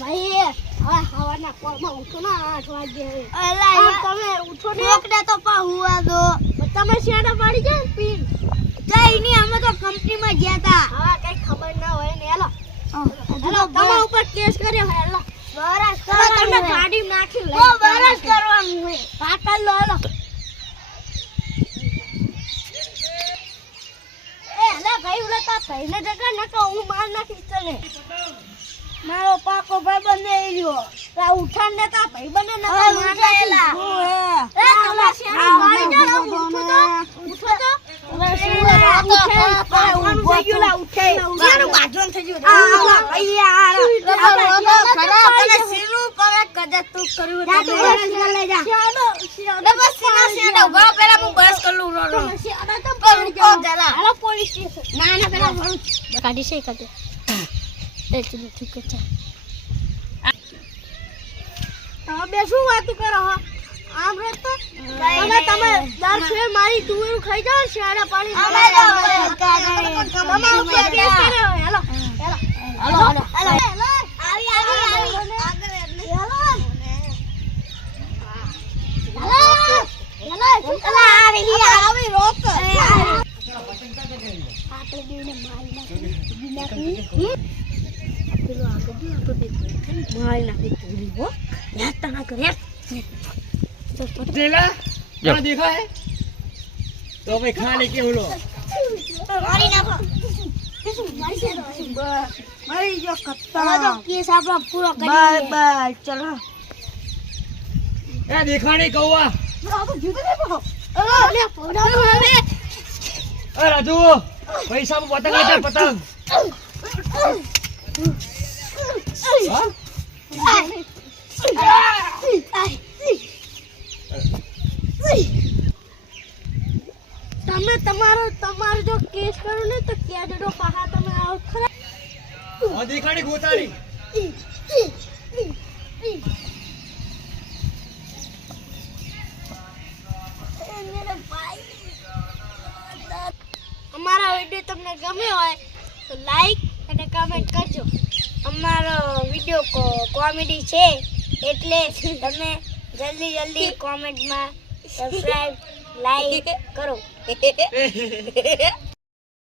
ભાઈ હવે હવાના કોલમાં ઉઠો ના 8 વાગે અલા તમે ઉઠો ને એકડે તો પાહુવા દો તમે શેડા પાડી જાય પીન જઈ ની અમે તો કંપનીમાં ગયા તા હવે કઈ ખબર ના હોય ને હેલો હેલો તમારા ઉપર કેસ કર્યો હે હેલો બરસ તમને ગાડી નાખી લે બરસ કરવાનું હોય પાટલ લો હેલો એ હેલો ભાઈ ઉલટા ભાઈને જગા નકો હું માર નાખી ચલે મારો પાકો ભાઈ બને રહ્યો તા ઉઠાણ ને તા ભાઈ બને ન મારેલા એ તમાર શેરી મારી જાવ ઉઠો તો હવે ઉઠે ગયુલા ઉઠે મારું બાજન થઈ ગયું આ ભાઈ યાર ખરાબ અને સીરું કરે કદે તું કર્યું જા તું બસ લઈ જા શેડો બસ શેડો ઉભા પેલા હું બસ કરું રો શેડો તો પર જરા હાલો પોલીસ સ્ટેશન ના ના પેલા કાઢી છે કાઢે એ તું ઠીક છે તમે શું વાત કરો હો આમ રે તો તમે દર ફેર મારી દૂર ખાઈ જાવ શેડા પાણી તમારા ઉપર કેસ કર્યો હેલો હેલો હેલો હેલો આવી આગળ હેલો આવી રોક આપણે બેને મારી નાખી પેલો આગળ મારી નાખી ચોરી હો યાદ તા કરે लेला क्या देखा है तो भाई खा लेके बोलो मारी नाखो मारी जो कत्ता तो केस आपला पूरा કરી બાય બાય ચલો ए देखा नहीं कौवा आप जीते नहीं पको अरे पोड़ा मारे ए राजू पैसा में पतंग लेकर पतंग તમે તમારો જો કેસ કરો ને તો કે જો પાહા તમે આવો ખરા और देखा नहीं गोतारी मेरे भाई અમારા વિડિયો તમને ગમ્યો હોય તો લાઈક અને કમેન્ટ કરજો અમારો વિડિયો કોમેડી છે એટલે તમે જલ્દી કોમેન્ટમાં સબસ્ક્રાઇબ લાઈક કરો